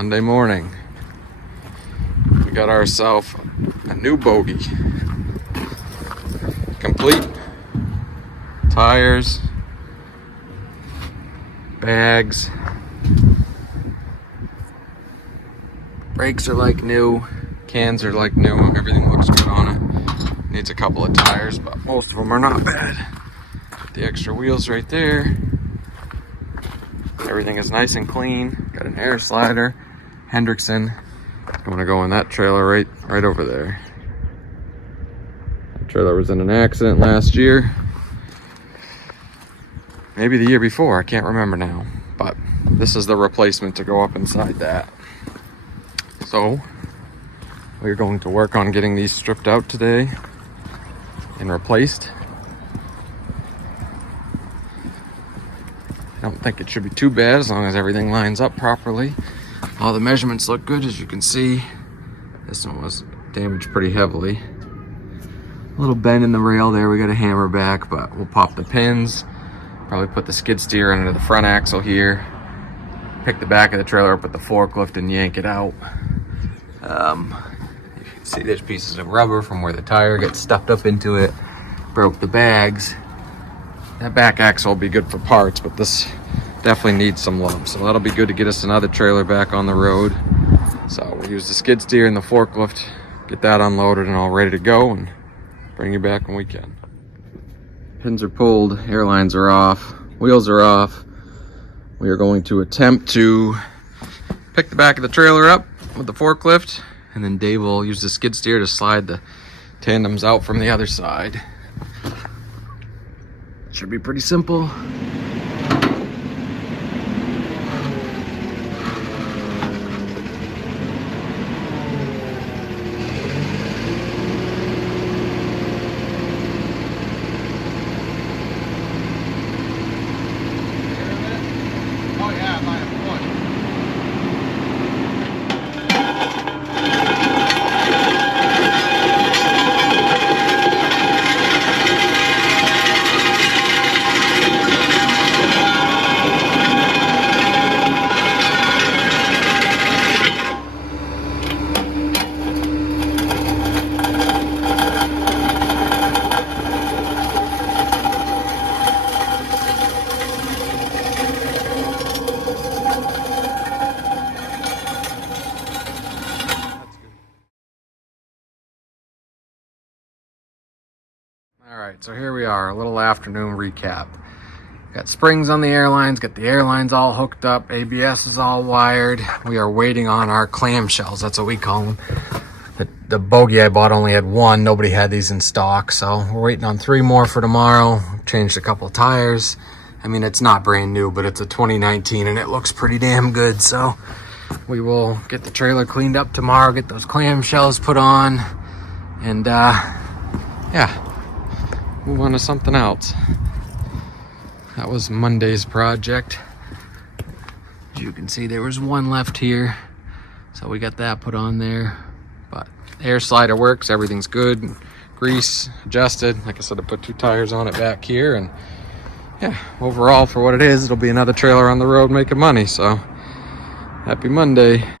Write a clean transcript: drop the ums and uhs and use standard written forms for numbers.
Monday morning. We got ourselves a new bogie. Complete. Tires. Bags. Brakes are like new. Cans are like new. Everything looks good on it. Needs a couple of tires, but most of them are not bad. The extra wheels right there. Everything is nice and clean. Got an air slider. Hendrickson. I'm gonna go in that trailer right over there. That trailer was in an accident last year. Maybe the year before, I can't remember now. But this is the replacement to go up inside that. So we're going to work on getting these stripped out today and replaced. I don't think it should be too bad as long as everything lines up properly. All the measurements look good, as you can see. This one was damaged pretty heavily. A little bend in the rail there, we got a hammer back, but we'll pop the pins. Probably put the skid steer under the front axle here. Pick the back of the trailer up with the forklift and yank it out. You can see there's pieces of rubber from where the tire gets stuffed up into it. Broke the bags. That back axle will be good for parts, but this definitely needs some love. So that'll be good to get us another trailer back on the road. So we'll use the skid steer and the forklift, get that unloaded and all ready to go, and bring you back when we can. Pins are pulled, airlines are off, wheels are off. We are going to attempt to pick the back of the trailer up with the forklift, and then Dave will use the skid steer to slide the tandems out from the other side. Should be pretty simple. Alright, so here we are, a little afternoon recap. Got springs on the airlines, got the airlines all hooked up, ABS is all wired. We are waiting on our clamshells, that's what we call them. The bogie I bought only had one, nobody had these in stock, so we're waiting on 3 more for tomorrow. Changed a couple of tires. I mean, it's not brand new, but it's a 2019 and it looks pretty damn good, so we will get the trailer cleaned up tomorrow, get those clamshells put on, and yeah. Move on to something else. That was Monday's project. As you can see, there was one left here, so we got that put on there. But the air slider works, everything's good. Grease adjusted. Like I said, I put 2 tires on it back here, and yeah, overall for what it is, it'll be another trailer on the road making money. So happy Monday.